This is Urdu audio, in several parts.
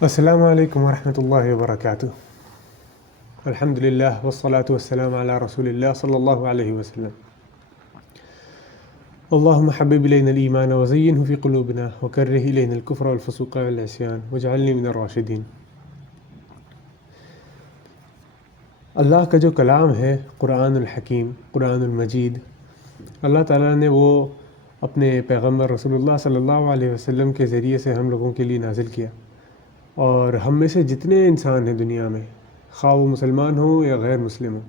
السلام علیکم ورحمۃ اللہ وبرکاتہ۔ الحمد للہ والصلاة والسلام علی رسول اللہ صلی اللہ علیہ وسلم۔ اللہم حبب الینا الایمان وزینہ فی قلوبنا وکرہ الینا الکفر والفسوق والعصیان واجعلنی من الراشدین۔ اللہ کا جو کلام ہے قرآن الحکیم، قرآن المجید، اللہ تعالیٰ نے وہ اپنے پیغمبر رسول اللہ صلی اللہ علیہ وسلم کے ذریعے سے ہم لوگوں کے لیے نازل کیا، اور ہم میں سے جتنے انسان ہیں دنیا میں، خواہ وہ مسلمان ہوں یا غیر مسلم ہوں،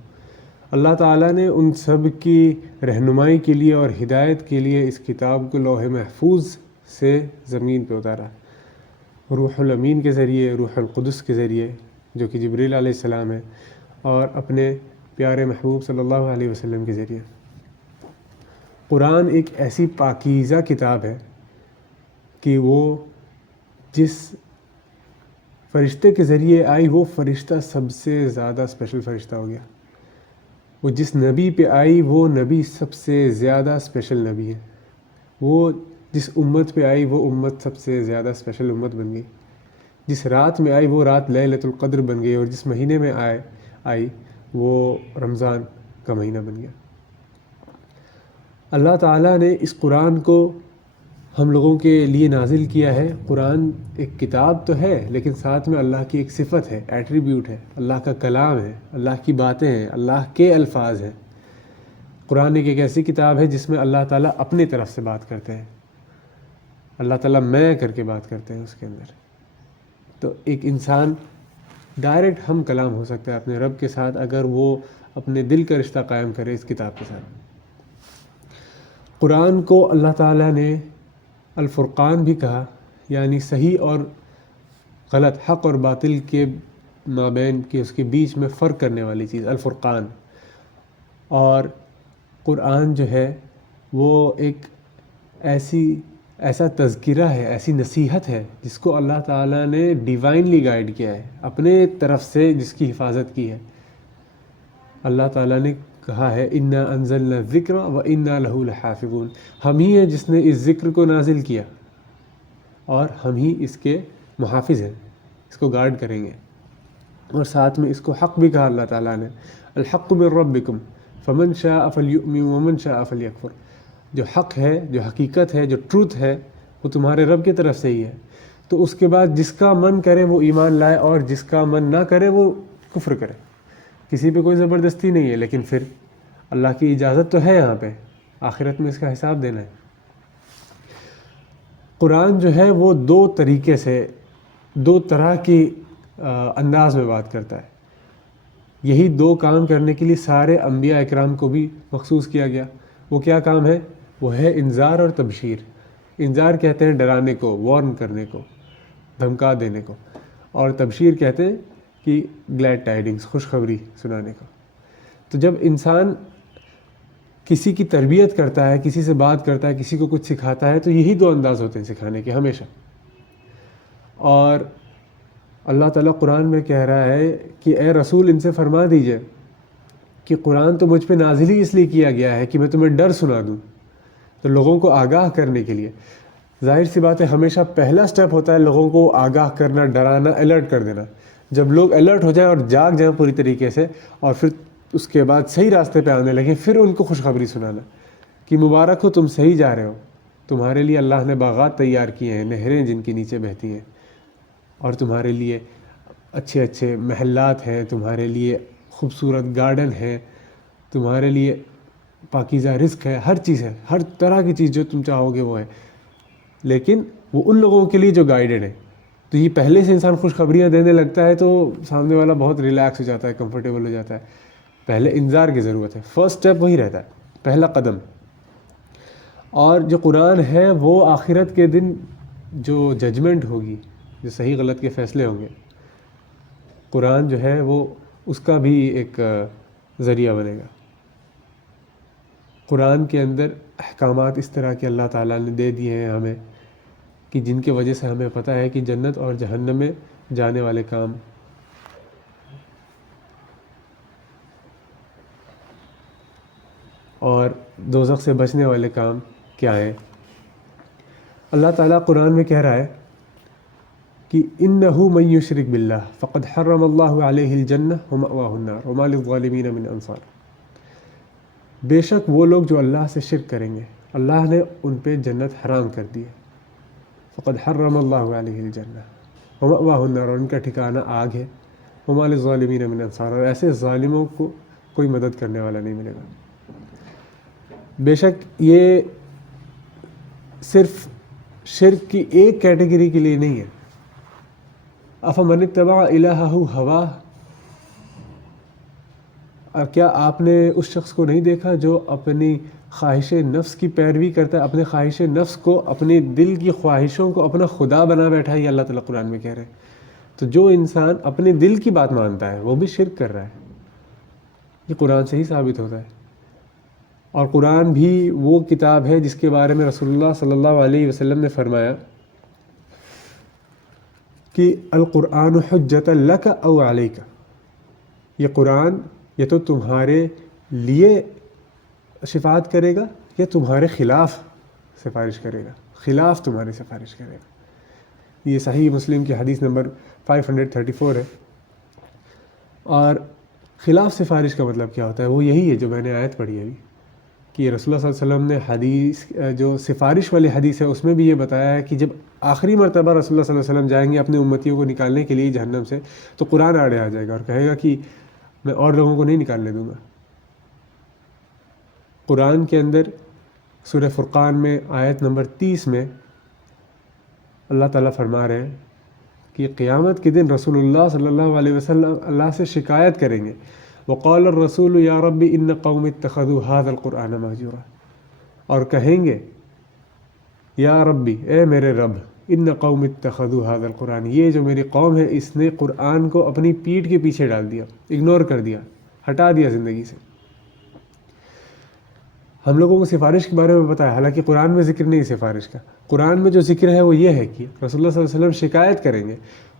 اللہ تعالیٰ نے ان سب کی رہنمائی کے لیے اور ہدایت کے لیے اس کتاب کو لوح محفوظ سے زمین پہ اتارا، روح الامین کے ذریعے، روح القدس کے ذریعے جو کہ جبریل علیہ السلام ہے، اور اپنے پیارے محبوب صلی اللہ علیہ وسلم کے ذریعے۔ قرآن ایک ایسی پاکیزہ کتاب ہے کہ وہ جس فرشتے کے ذریعے آئی وہ فرشتہ سب سے زیادہ اسپیشل فرشتہ ہو گیا، وہ جس نبی پہ آئی وہ نبی سب سے زیادہ اسپیشل نبی ہے، وہ جس امت پہ آئی وہ امت سب سے زیادہ اسپیشل امت بن گئی، جس رات میں آئی وہ رات لیلۃ القدر بن گئی، اور جس مہینے میں آئی وہ رمضان کا مہینہ بن گیا۔ اللہ تعالیٰ نے اس قرآن کو ہم لوگوں کے لیے نازل کیا ہے۔ قرآن ایک کتاب تو ہے، لیکن ساتھ میں اللہ کی ایک صفت ہے، ایٹریبیوٹ ہے، اللہ کا کلام ہے، اللہ کی باتیں ہیں، اللہ کے الفاظ ہیں۔ قرآن ایک ایسی کتاب ہے جس میں اللہ تعالیٰ اپنی طرف سے بات کرتے ہیں، اللہ تعالیٰ میں کر کے بات کرتے ہیں اس کے اندر۔ تو ایک انسان ڈائریکٹ ہم کلام ہو سکتا ہے اپنے رب کے ساتھ اگر وہ اپنے دل کا رشتہ قائم کرے اس کتاب کے ساتھ۔ قرآن کو اللہ تعالیٰ نے الفرقان بھی کہا، یعنی صحیح اور غلط، حق اور باطل کے مابین کے اس کے بیچ میں فرق کرنے والی چیز، الفرقان۔ اور قرآن جو ہے وہ ایک ایسا تذکرہ ہے، ایسی نصیحت ہے جس کو اللہ تعالیٰ نے ڈیوائنلی گائیڈ کیا ہے، اپنے طرف سے جس کی حفاظت کی ہے۔ اللہ تعالیٰ نے کہا ہے اِنَّا أَنزَلْنَا الذِّكْرَ وَإِنَّا لَهُ لَحَافِظُونَ، ہم ہی ہیں جس نے اس ذکر کو نازل کیا اور ہم ہی اس کے محافظ ہیں، اس کو گارڈ کریں گے۔ اور ساتھ میں اس کو حق بھی کہا اللہ تعالیٰ نے، الحق من ربکم فمن شاء فلیؤمن ومن شاء فلیکفر، جو حق ہے، جو حقیقت ہے، جو ٹروتھ ہے وہ تمہارے رب کی طرف سے ہی ہے۔ تو اس کے بعد جس کا من کرے وہ ایمان لائے، اور جس کا من نہ کرے وہ کفر کرے۔ کسی پہ کوئی زبردستی نہیں ہے، لیکن پھر اللہ کی اجازت تو ہے یہاں پہ، آخرت میں اس کا حساب دینا ہے۔ قرآن جو ہے وہ دو طریقے سے، دو طرح کی انداز میں بات کرتا ہے۔ یہی دو کام کرنے کے لیے سارے انبیاء اکرام کو بھی مخصوص کیا گیا۔ وہ کیا کام ہے؟ وہ ہے انذار اور تبشیر۔ انذار کہتے ہیں ڈرانے کو، وارن کرنے کو، دھمکا دینے کو، اور تبشیر کہتے ہیں کہ گلیڈ ٹائڈنگز، خوشخبری سنانے کو۔ تو جب انسان کسی کی تربیت کرتا ہے، کسی سے بات کرتا ہے، کسی کو کچھ سکھاتا ہے، تو یہی دو انداز ہوتے ہیں سکھانے کے ہمیشہ۔ اور اللہ تعالیٰ قرآن میں کہہ رہا ہے کہ اے رسول ان سے فرما دیجئے کہ قرآن تو مجھ پہ نازل ہی اس لیے کیا گیا ہے کہ میں تمہیں ڈر سنا دوں، تو لوگوں کو آگاہ کرنے کے لیے۔ ظاہر سی بات ہے ہمیشہ پہلا سٹیپ ہوتا ہے لوگوں کو آگاہ کرنا، ڈرانا، الرٹ کر دینا۔ جب لوگ الرٹ ہو جائیں اور جاگ جائیں پوری طریقے سے، اور پھر اس کے بعد صحیح راستے پہ آنے لگیں، پھر ان کو خوشخبری سنانا کہ مبارک ہو، تم صحیح جا رہے ہو، تمہارے لیے اللہ نے باغات تیار کیے ہیں، نہریں جن کے نیچے بہتی ہیں، اور تمہارے لیے اچھے اچھے محلات ہیں، تمہارے لیے خوبصورت گارڈن ہے، تمہارے لیے پاکیزہ رزق ہے، ہر چیز ہے، ہر طرح کی چیز جو تم چاہو گے وہ ہے۔ لیکن وہ ان لوگوں کے لیے جو گائیڈڈ ہے۔ تو یہ پہلے سے انسان خوشخبریاں دینے لگتا ہے تو سامنے والا بہت ریلیکس ہو جاتا ہے، کمفرٹیبل ہو جاتا ہے۔ پہلے انذار کی ضرورت ہے، فرسٹ سٹیپ وہی رہتا ہے، پہلا قدم۔ اور جو قرآن ہے وہ آخرت کے دن جو ججمنٹ ہوگی، جو صحیح غلط کے فیصلے ہوں گے، قرآن جو ہے وہ اس کا بھی ایک ذریعہ بنے گا۔ قرآن کے اندر احکامات اس طرح کے اللہ تعالیٰ نے دے دیے ہیں ہمیں کہ جن کی وجہ سے ہمیں پتہ ہے کہ جنت اور جہنم میں جانے والے کام اور دوزخ سے بچنے والے کام کیا ہیں۔ اللہ تعالیٰ قرآن میں کہہ رہا ہے کہ انہ من یشرک باللہ فقد حرم اللہ علیہ الجنہ ومأواہ النار وما للظالمین من انصار. بے شک وہ لوگ جو اللہ سے شرک کریں گے اللہ نے ان پہ جنت حرام کر دی ہے. فقد حرم اللہ علیہ الجنہ ومأواہ النار، اور ان کا ٹھکانہ آگ ہے. وما للظالمین من انصار، اور ایسے ظالموں کو کوئی مدد کرنے والا نہیں ملے گا. بے شک یہ صرف شرک کی ایک کیٹیگری کے لیے نہیں ہے. افمن اتبع الہہ ہواہ، کیا آپ نے اس شخص کو نہیں دیکھا جو اپنی خواہش نفس کی پیروی کرتا ہے، اپنے خواہش نفس کو، اپنے دل کی خواہشوں کو اپنا خدا بنا بیٹھا ہے؟ یہ اللہ تعالیٰ قرآن میں کہہ رہے ہیں. تو جو انسان اپنے دل کی بات مانتا ہے وہ بھی شرک کر رہا ہے. یہ قرآن سے ہی ثابت ہوتا ہے. اور قرآن بھی وہ کتاب ہے جس کے بارے میں رسول اللہ صلی اللہ علیہ وسلم نے فرمایا کہ القرآن حجۃ لک او علیک. یہ قرآن یہ تو تمہارے لیے شفاعت کرے گا یا تمہارے خلاف سفارش کرے گا، خلاف تمہاری سفارش کرے گا. یہ صحیح مسلم کی حدیث نمبر 534 ہے. اور خلاف سفارش کا مطلب کیا ہوتا ہے؟ وہ یہی ہے جو میں نے آیت پڑھی ابھی کہ رسول اللہ صلی اللہ علیہ وسلم نے حدیث جو سفارش والی حدیث ہے اس میں بھی یہ بتایا ہے کہ جب آخری مرتبہ رسول اللہ صلی اللہ علیہ وسلم جائیں گے اپنے امتیوں کو نکالنے کے لیے جہنم سے، تو قرآن آڑے آ جائے گا اور کہے گا کہ میں اور لوگوں کو نہیں نکالنے دوں گا. قرآن کے اندر سورہ فرقان میں آیت نمبر 30 میں اللہ تعالیٰ فرما رہے ہیں کہ قیامت کے دن رسول اللہ صلی اللہ علیہ وسلم اللہ سے شکایت کریں گے. وقال الرسول یا رب ان قوم اتخذوا هذا القرآن مہجورا، اور کہیں گے یا ربی، اے میرے رب، ان قوم اتخذوا هذا القرآن، یہ جو میری قوم ہے اس نے قرآن کو اپنی پیٹھ کے پیچھے ڈال دیا، اگنور کر دیا، ہٹا دیا زندگی سے. ہم لوگوں کو سفارش کے بارے میں پتہ ہے، حالانکہ قرآن میں ذکر نہیں سفارش کا. قرآن میں جو ذکر ہے وہ یہ ہے کہ رسول اللہ صلی اللہ علیہ وسلم شکایت کریں گے.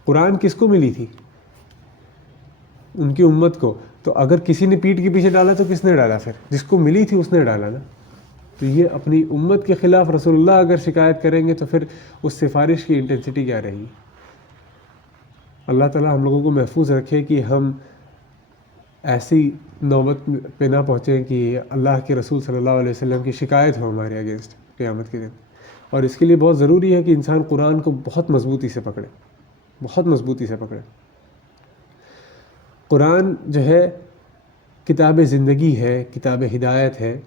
قرآن کس کو ملی تھی؟ ان کی امت کو. تو اگر کسی نے پیٹھ کے پیچھے ڈالا تو کس نے ڈالا؟ پھر جس کو ملی تھی اس نے ڈالا نا. تو یہ اپنی امت کے خلاف رسول اللہ اگر شکایت کریں گے تو پھر اس سفارش کی انٹینسٹی کیا رہے گی؟ اللہ تعالیٰ ہم لوگوں کو محفوظ رکھے کہ ہم ایسی نوبت پہ نہ پہنچیں کہ اللہ کے رسول صلی اللہ علیہ وسلم کی شکایت ہو ہمارے اگینسٹ قیامت کے دن. اور اس کے لیے بہت ضروری ہے کہ انسان قرآن کو بہت مضبوطی سے پکڑے، بہت مضبوطی سے پکڑے. قرآن جو ہے کتاب زندگی ہے، کتاب ہدایت ہے،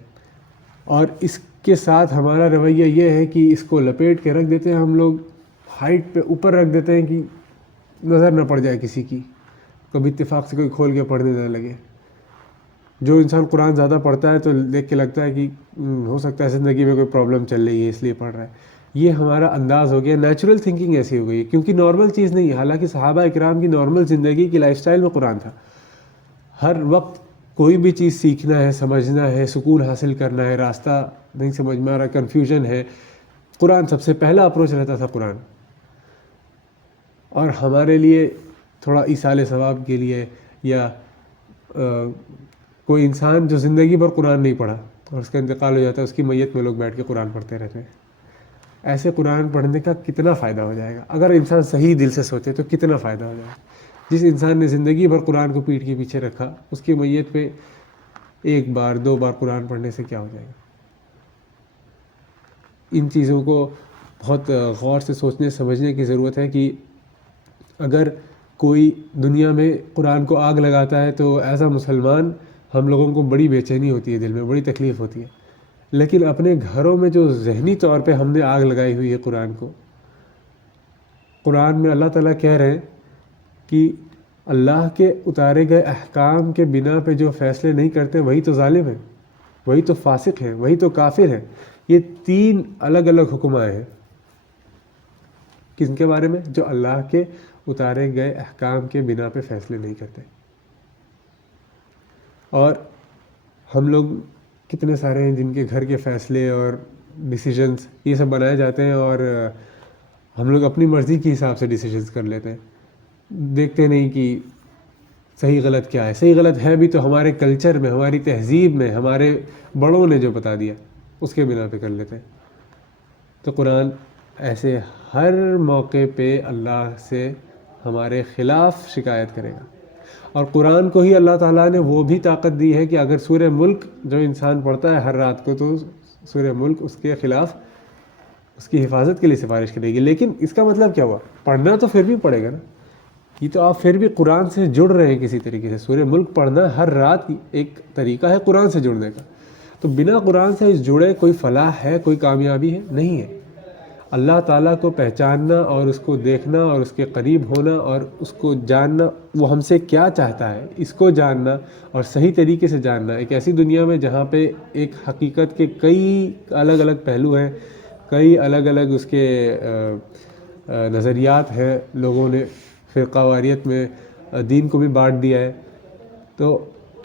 اور اس کے ساتھ ہمارا رویہ یہ ہے کہ اس کو لپیٹ کے رکھ دیتے ہیں ہم لوگ، ہائٹ پہ اوپر رکھ دیتے ہیں کہ نظر نہ پڑ جائے کسی کی، کبھی اتفاق سے کوئی کھول کے پڑھنے نہ لگے. جو انسان قرآن زیادہ پڑھتا ہے تو دیکھ کے لگتا ہے کہ ہو سکتا ہے زندگی میں کوئی پرابلم چل رہی ہے اس لیے پڑھ رہا ہے. یہ ہمارا انداز ہو گیا، نیچرل تھنکنگ ایسی ہو گئی ہے کیونکہ نارمل چیز نہیں ہے. حالانکہ صحابہ اکرام کی نارمل زندگی کی لائف سٹائل میں قرآن تھا. ہر وقت کوئی بھی چیز سیکھنا ہے، سمجھنا ہے، سکون حاصل کرنا ہے، راستہ نہیں سمجھ میں آ رہا، کنفیوژن ہے، قرآن سب سے پہلا اپروچ رہتا تھا قرآن. اور ہمارے لیے تھوڑا ایصال ثواب کے لیے یا کوئی انسان جو زندگی بھر قرآن نہیں پڑھا اور اس کا انتقال ہو جاتا ہے، اس کی میت میں لوگ بیٹھ کے قرآن پڑھتے رہتے ہیں. ایسے قرآن پڑھنے کا کتنا فائدہ ہو جائے گا اگر انسان صحیح دل سے سوچے تو کتنا فائدہ ہو جائے گا. جس انسان نے زندگی بھر قرآن کو پیٹھ کے پیچھے رکھا، اس کی میت پہ ایک بار 2 بار قرآن پڑھنے سے کیا ہو جائے گا؟ ان چیزوں کو بہت غور سے سوچنے سمجھنے کی ضرورت ہے کہ اگر کوئی دنیا میں قرآن کو آگ لگاتا ہے تو ایز اے مسلمان ہم لوگوں کو بڑی بے چینی ہوتی ہے، دل میں بڑی تکلیف ہوتی ہے. لیکن اپنے گھروں میں جو ذہنی طور پہ ہم نے آگ لگائی ہوئی ہے قرآن کو، قرآن میں اللہ تعالیٰ کہہ رہے ہیں کہ اللہ کے اتارے گئے احکام کے بنا پہ جو فیصلے نہیں کرتے وہی تو ظالم ہیں، وہی تو فاسق ہیں، وہی تو کافر ہیں. یہ 3 الگ الگ حکم آئے ہیں. کن کے بارے میں؟ جو اللہ کے اتارے گئے احکام کے بنا پہ فیصلے نہیں کرتے. اور ہم لوگ کتنے سارے ہیں جن کے گھر کے فیصلے اور ڈیسیجنز یہ سب بنائے جاتے ہیں اور ہم لوگ اپنی مرضی کے حساب سے ڈیسیجنز کر لیتے ہیں، دیکھتے نہیں کہ صحیح غلط کیا ہے. صحیح غلط ہے بھی تو ہمارے کلچر میں، ہماری تہذیب میں، ہمارے بڑوں نے جو بتا دیا اس کے بنا پہ کر لیتے ہیں. تو قرآن ایسے ہر موقع پہ اللہ سے ہمارے خلاف شکایت کرے گا. اور قرآن کو ہی اللہ تعالیٰ نے وہ بھی طاقت دی ہے کہ اگر سورہ ملک جو انسان پڑھتا ہے ہر رات کو تو سورہ ملک اس کے خلاف اس کی حفاظت کے لیے سفارش کرے گی. لیکن اس کا مطلب کیا ہوا؟ پڑھنا تو پھر بھی پڑے گا نا. یہ تو آپ پھر بھی قرآن سے جڑ رہے ہیں کسی طریقے سے. سورہ ملک پڑھنا ہر رات ایک طریقہ ہے قرآن سے جڑنے کا. تو بنا قرآن سے جڑے کوئی فلاح ہے، کوئی کامیابی ہے؟ نہیں ہے. اللہ تعالیٰ کو پہچاننا اور اس کو دیکھنا اور اس کے قریب ہونا اور اس کو جاننا، وہ ہم سے کیا چاہتا ہے اس کو جاننا اور صحیح طریقے سے جاننا. ایک ایسی دنیا میں جہاں پہ ایک حقیقت کے کئی الگ الگ پہلو ہیں، کئی الگ الگ اس کے نظریات ہیں، لوگوں نے فرقہ واریت میں دین کو بھی بانٹ دیا ہے. تو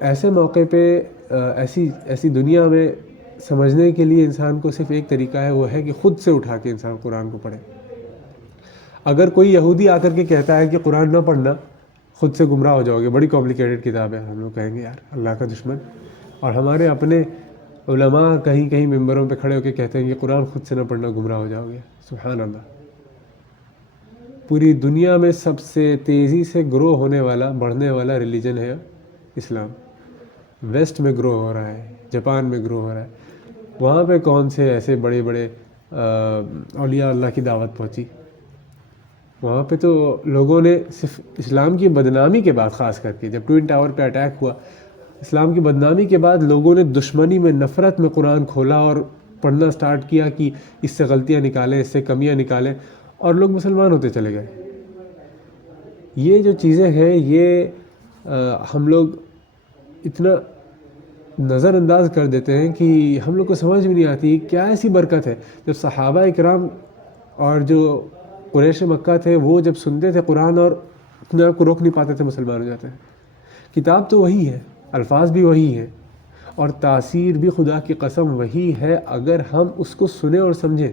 ایسے موقع پہ ایسی دنیا میں سمجھنے کے لیے انسان کو صرف ایک طریقہ ہے، وہ ہے کہ خود سے اٹھا کے انسان قرآن کو پڑھے. اگر کوئی یہودی آ کر کے کہتا ہے کہ قرآن نہ پڑھنا خود سے گمراہ ہو جاؤ گے، بڑی کمپلیکیٹڈ کتاب ہے، ہم لوگ کہیں گے یار اللہ کا دشمن. اور ہمارے اپنے علماء کہیں کہیں ممبروں پہ کھڑے ہو کے کہتے ہیں کہ قرآن خود سے نہ پڑھنا گمراہ ہو جاؤ گے. سبحان اللہ. پوری دنیا میں سب سے تیزی سے گرو ہونے والا، بڑھنے والا ریلیجن ہے اسلام. ویسٹ میں گرو ہو رہا ہے، جاپان میں گرو ہو رہا ہے. وہاں پہ کون سے ایسے بڑے بڑے اولیاء اللہ کی دعوت پہنچی؟ وہاں پہ تو لوگوں نے صرف اسلام کی بدنامی کے بعد، خاص کر کے جب ٹوئن ٹاور پہ اٹیک ہوا، اسلام کی بدنامی کے بعد لوگوں نے دشمنی میں، نفرت میں قرآن کھولا اور پڑھنا سٹارٹ کیا کہ اس سے غلطیاں نکالیں، اس سے کمیاں نکالیں، اور لوگ مسلمان ہوتے چلے گئے. یہ جو چیزیں ہیں یہ ہم لوگ اتنا نظر انداز کر دیتے ہیں کہ ہم لوگ کو سمجھ بھی نہیں آتی کیا ایسی برکت ہے. جب صحابہ اکرام اور جو قریش مکہ تھے وہ جب سنتے تھے قرآن اور اپنے آپ کو روک نہیں پاتے تھے، مسلمان ہو جاتے ہیں. کتاب تو وہی ہے، الفاظ بھی وہی ہیں، اور تاثیر بھی خدا کی قسم وہی ہے اگر ہم اس کو سنیں اور سمجھیں.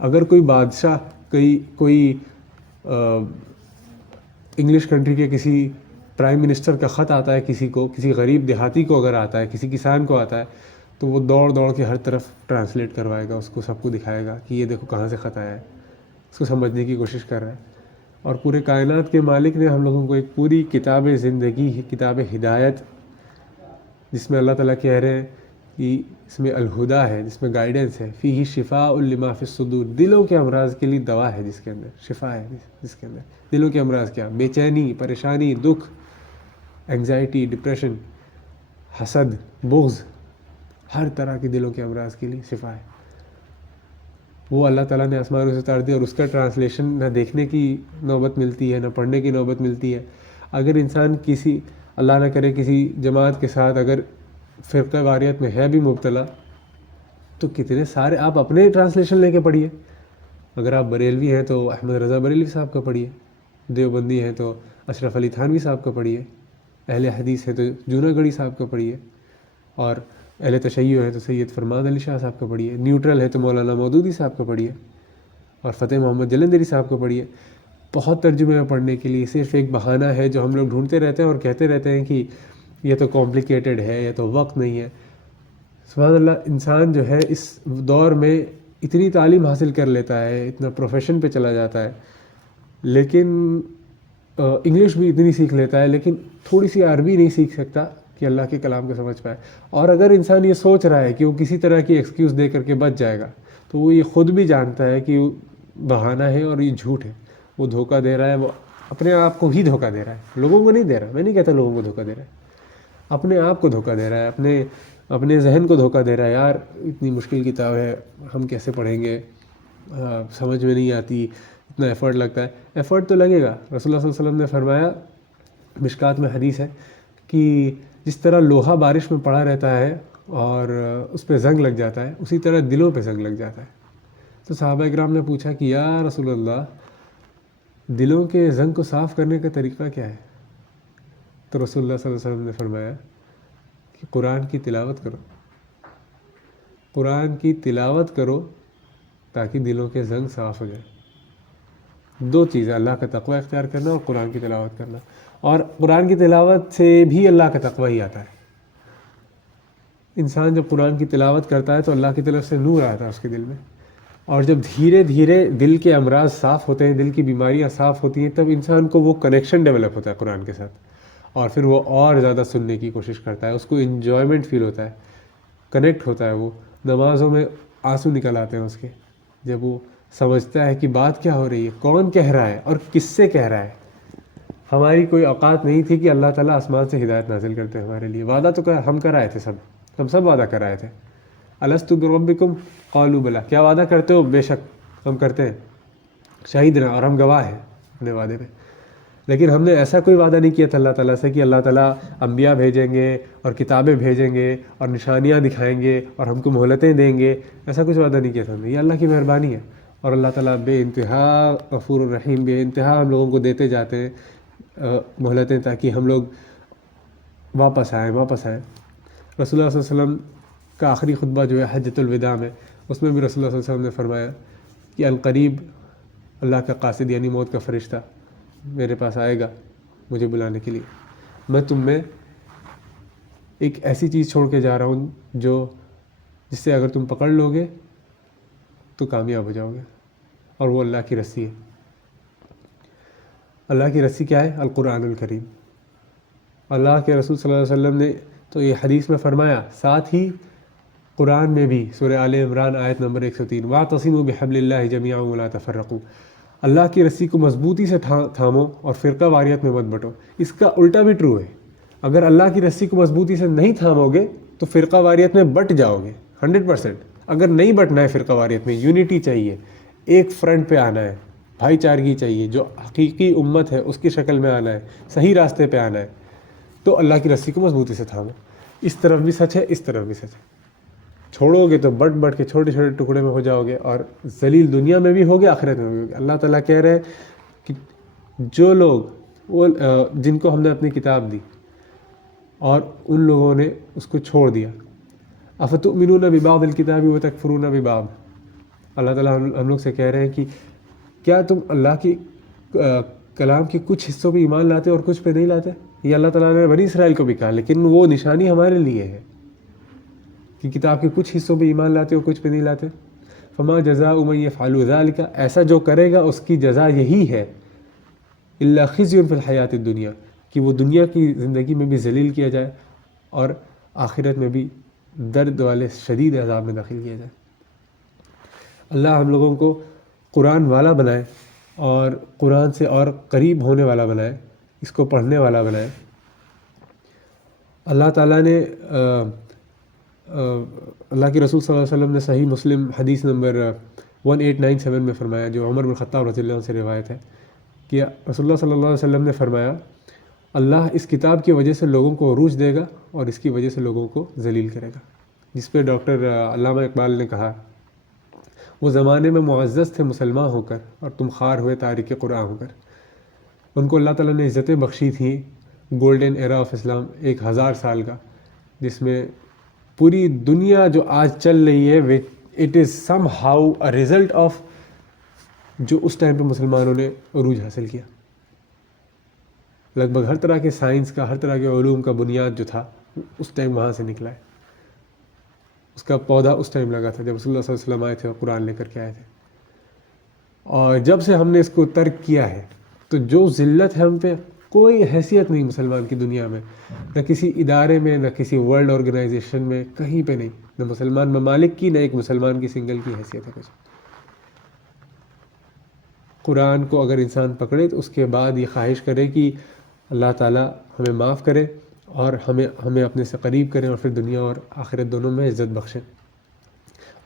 اگر کوئی بادشاہ، کوئی انگلش کنٹری کے کسی پرائم منسٹر کا خط آتا ہے کسی کو، کسی غریب دیہاتی کو اگر آتا ہے، کسی کسان کو آتا ہے، تو وہ دوڑ کے ہر طرف ٹرانسلیٹ کروائے گا، اس کو سب کو دکھائے گا کہ یہ دیکھو کہاں سے خط آیا ہے، اس کو سمجھنے کی کوشش کر رہا ہے. اور پورے کائنات کے مالک نے ہم لوگوں کو ایک پوری کتاب زندگی، کتاب ہدایت، جس میں اللہ تعالیٰ کہہ رہے ہیں کہ اس میں الہدا ہے، جس میں گائیڈنس ہے. فیہ شفاء لما فی الصدور، دلوں کے امراض کے لیے دوا ہے، جس کے اندر شفا ہے. جس کے اندر دلوں کے امراض کیا؟ بے چینی، پریشانی، دکھ، انگزائٹی، ڈپریشن، حسد، بغض، ہر طرح کے دلوں کے امراض کے لیے شفا ہے. وہ اللہ تعالیٰ نے آسمانوں سے اتار دی، اور اس کا ٹرانسلیشن نہ دیکھنے کی نوبت ملتی ہے، نہ پڑھنے کی نوبت ملتی ہے. اگر انسان کسی، اللہ نہ کرے، کسی جماعت کے ساتھ اگر فرقہ واریت میں ہے بھی مبتلا، تو کتنے سارے آپ اپنے ٹرانسلیشن لے کے پڑھیے. اگر آپ بریلوی ہیں تو احمد رضا بریلوی صاحب کا پڑھیے، دیوبندی ہیں تو اشرف علی تھانوی صاحب کا پڑھیے، اہل حدیث ہے تو جوناگڑھی صاحب کا پڑھیے، اور اہل تشیع ہے تو سید فرمان علی شاہ صاحب کا پڑھیے، نیوٹرل ہے تو مولانا مودودی صاحب کا پڑھیے، اور فتح محمد جلندری صاحب کا پڑھیے. بہت ترجمے میں پڑھنے کے لیے صرف ایک بہانہ ہے جو ہم لوگ ڈھونڈتے رہتے ہیں اور کہتے رہتے ہیں کہ یہ تو کمپلیکیٹڈ ہے، یہ تو وقت نہیں ہے. سبحان اللہ، انسان جو ہے اس دور میں اتنی تعلیم حاصل کر لیتا ہے، اتنا پروفیشن پہ چلا جاتا ہے، لیکن انگلش بھی اتنی سیکھ لیتا ہے، لیکن تھوڑی سی عربی نہیں سیکھ سکتا کہ اللہ کے کلام کو سمجھ پائے. اور اگر انسان یہ سوچ رہا ہے کہ وہ کسی طرح کی ایکسکیوز دے کر کے بچ جائے گا، تو وہ یہ خود بھی جانتا ہے کہ بہانہ ہے اور یہ جھوٹ ہے. وہ دھوکہ دے رہا ہے، وہ اپنے آپ کو ہی دھوکہ دے رہا ہے، لوگوں کو نہیں دے رہا. میں نہیں کہتا لوگوں کو دھوکہ دے رہا ہے، اپنے آپ کو دھوکہ دے رہا ہے، اپنے ذہن کو دھوکہ دے رہا ہے. یار اتنی مشکل کتاب ہے، ہم کیسے پڑھیں گے، سمجھ میں نہیں آتی، اتنا ایفرٹ لگتا ہے. ایفرٹ تو لگے گا. رسول اللہ صلی اللہ علیہ وسلم نے فرمایا، مشکات میں حدیث ہے کہ جس طرح لوہا بارش میں پڑا رہتا ہے اور اس پہ زنگ لگ جاتا ہے، اسی طرح دلوں پہ زنگ لگ جاتا ہے. تو صحابہ اکرام نے پوچھا کہ یا رسول اللہ، دلوں کے زنگ کو صاف کرنے کا طریقہ کیا ہے؟ تو رسول اللہ صلی اللہ علیہ وسلم نے فرمایا کہ قرآن کی تلاوت کرو، قرآن کی تلاوت کرو تاکہ دلوں کے زنگ صاف ہو جائے. دو چیزیں، اللہ کا تقوی اختیار کرنا اور قرآن کی تلاوت کرنا. اور قرآن کی تلاوت سے بھی اللہ کا تقوی ہی آتا ہے. انسان جب قرآن کی تلاوت کرتا ہے تو اللہ کی طرف سے نور آتا ہے اس کے دل میں، اور جب دھیرے دھیرے دل کے امراض صاف ہوتے ہیں، دل کی بیماریاں صاف ہوتی ہیں، تب انسان کو وہ کنیکشن ڈیولپ ہوتا ہے قرآن کے ساتھ، اور پھر وہ اور زیادہ سننے کی کوشش کرتا ہے، اس کو انجوائمنٹ فیل ہوتا ہے، کنیکٹ ہوتا ہے، وہ نمازوں میں آنسو نکل آتے ہیں اس کے، جب وہ سمجھتا ہے کہ بات کیا ہو رہی ہے، کون کہہ رہا ہے اور کس سے کہہ رہا ہے۔ ہماری کوئی اوقات نہیں تھی کہ اللہ تعالیٰ آسمان سے ہدایت نازل کرتے ہیں ہمارے لیے، وعدہ تو ہم کر آئے تھے، ہم سب وعدہ کر آئے تھے، الست بربکم قالوا بلا، کیا وعدہ کرتے ہو؟ بے شک ہم کرتے ہیں، شہیدنا، اور ہم گواہ ہیں اپنے وعدے پہ۔ لیکن ہم نے ایسا کوئی وعدہ نہیں کیا تھا اللہ تعالیٰ سے کہ اللہ تعالیٰ انبیاء بھیجیں گے اور کتابیں بھیجیں گے اور نشانیاں دکھائیں گے اور ہم کو مہلتیں دیں گے، ایسا کچھ وعدہ نہیں کیا تھا ہم نے۔ یہ اللہ کی مہربانی ہے، اور اللہ تعالیٰ بے انتہا غفور الرحیم، بے انتہا ہم لوگوں کو دیتے جاتے ہیں مہلتیں، تاکہ ہم لوگ واپس آئیں۔ رسول اللہ صلی اللہ علیہ وسلم کا آخری خطبہ جو ہے حجۃ الوداع میں، اس میں بھی رسول اللہ صلی اللہ علیہ وسلم نے فرمایا کہ عنقریب اللہ کا قاصد یعنی موت کا فرشتہ میرے پاس آئے گا مجھے بلانے کے لیے، میں تم میں ایک ایسی چیز چھوڑ کے جا رہا ہوں جس سے اگر تم پکڑ لو گے تو کامیاب ہو جاؤ گے، اور وہ اللہ کی رسی ہے۔ اللہ کی رسی کیا ہے؟ القرآن الکریم۔ اللہ کے رسول صلی اللہ علیہ وسلم نے تو یہ حدیث میں فرمایا، ساتھ ہی قرآن میں بھی سورہ آل عمران آیت نمبر 103، وَاعْتَصِمُوا بِحَبْلِ اللَّهِ جَمِيعًا وَلَا تَفَرَّقُوا، اللہ کی رسی کو مضبوطی سے تھامو اور فرقہ واریت میں مت بٹو۔ اس کا الٹا بھی ٹرو ہے، اگر اللہ کی رسی کو مضبوطی سے نہیں تھامو گے تو فرقہ واریت میں بٹ جاؤ گے 100%۔ اگر نہیں بٹنا ہے فرقہ واریت میں، یونٹی چاہیے، ایک فرنٹ پہ آنا ہے، بھائی چارگی چاہیے، جو حقیقی امت ہے اس کی شکل میں آنا ہے، صحیح راستے پہ آنا ہے، تو اللہ کی رسی کو مضبوطی سے تھامو۔ اس طرف بھی سچ ہے، اس طرف بھی سچ ہے، چھوڑو گے تو بٹ کے چھوٹے چھوٹے ٹکڑے میں ہو جاؤ گے، اور ذلیل دنیا میں بھی ہوگے، آخرت میں بھی ہوگے۔ اللہ تعالیٰ کہہ رہے ہیں کہ جو لوگ جن کو ہم نے اپنی کتاب دی اور ان لوگوں نے اس کو چھوڑ دیا، افتؤمنون ببعض الکتاب وتکفرون ببعض، اللہ تعالیٰ ہم لوگ سے کہہ رہے ہیں کہ کیا تم اللہ کی کلام کے کچھ حصوں پہ ایمان لاتے اور کچھ پہ نہیں لاتے؟ یہ اللہ تعالیٰ نے بنی اسرائیل کو بھی کہا، لیکن وہ نشانی ہمارے لیے ہے کہ کتاب کے کچھ حصوں پہ ایمان لاتے اور کچھ پہ نہیں لاتے۔ فما جزاء من یفعل ذلک، ایسا جو کرے گا اس کی جزا یہی ہے، الا خزی فی الحیات الدنیا، کہ وہ دنیا کی زندگی میں بھی ذلیل کیا جائے اور آخرت میں بھی درد والے شدید عذاب میں داخل کیا جائے۔ اللہ ہم لوگوں کو قرآن والا بنائے اور قرآن سے اور قریب ہونے والا بنائے، اس کو پڑھنے والا بنائے۔ اللہ تعالیٰ نے اللہ کے رسول صلی اللہ علیہ وسلم نے صحیح مسلم حدیث نمبر 1897 میں فرمایا، جو عمر بن خطاب رضی اللہ عنہ سے روایت ہے، کہ رسول اللہ صلی اللہ علیہ وسلم نے فرمایا، اللہ اس کتاب کی وجہ سے لوگوں کو عروج دے گا اور اس کی وجہ سے لوگوں کو ذلیل کرے گا۔ جس پہ ڈاکٹر علامہ اقبال نے کہا، وہ زمانے میں معزز تھے مسلمان ہو کر اور تم خوار ہوئے تارک قرآن ہو کر۔ ان کو اللہ تعالیٰ نے عزتیں بخشی تھیں، گولڈن ایرا آف اسلام 1000 سال کا، جس میں پوری دنیا جو آج چل رہی ہے it is some how a result of جو اس ٹائم پہ مسلمانوں نے عروج حاصل کیا۔ لگ بھگ ہر طرح کے سائنس کا، ہر طرح کے علوم کا بنیاد جو تھا اس ٹائم وہاں سے نکلا ہے، اس کا پودا اس ٹائم لگا تھا جب رسول اللہ صلی اللہ علیہ وسلم آئے تھے اور قرآن لے کر کے آئے تھے۔ اور جب سے ہم نے اس کو ترک کیا ہے تو جو ذلت ہے ہم پہ، کوئی حیثیت نہیں مسلمان کی دنیا میں، نہ کسی ادارے میں، نہ کسی ورلڈ آرگنائزیشن میں، کہیں پہ نہیں، نہ مسلمان ممالک کی، نہ ایک مسلمان کی سنگل کی حیثیت ہے کچھ۔ قرآن کو اگر انسان پکڑے تو اس کے بعد یہ خواہش کرے کہ اللہ تعالیٰ ہمیں معاف کرے اور ہمیں اپنے سے قریب کریں، اور پھر دنیا اور آخرت دونوں میں عزت بخشیں۔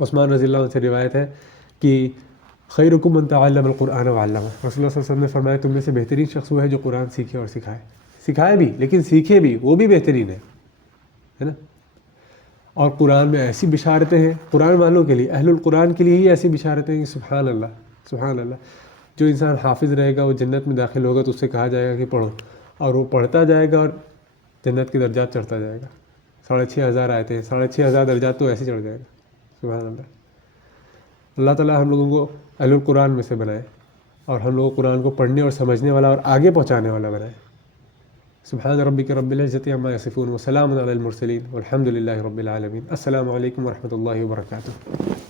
عثمان رضی اللہ عنہ سے روایت ہے کہ خیرکم من تعلم القرآن وعلمہ، رسول اللہ صلی اللہ علیہ وسلم نے فرمایا تم میں سے بہترین شخص وہ ہے جو قرآن سیکھے اور سکھائے بھی، لیکن سیکھے بھی، وہ بھی بہترین ہے نا۔ اور قرآن میں ایسی بشارتیں ہیں قرآن والوں کے لیے، اہل القرآن کے لیے ہی ایسی بشارتیں ہیں کہ سبحان اللہ سبحان اللہ۔ جو انسان حافظ رہے گا وہ جنت میں داخل ہوگا تو اس سے کہا جائے گا کہ پڑھو، اور وہ پڑھتا جائے گا اور جنت کے درجات چڑھتا جائے گا۔ 6500 آیتیں ہیں، 6500 درجات تو ایسے چڑھ جائے گا، سبحان اللہ۔ اللہ تعالیٰ ہم لوگوں کو اہل القرآن میں سے بنائے اور ہم لوگوں کو قرآن کو پڑھنے اور سمجھنے والا اور آگے پہنچانے والا بنائے۔ سبحان ربک رب العزۃ عما یصفون وسلام علی المرسلین والحمد للہ رب العالمین۔ السلام علیکم ورحمۃ اللہ وبرکاتہ۔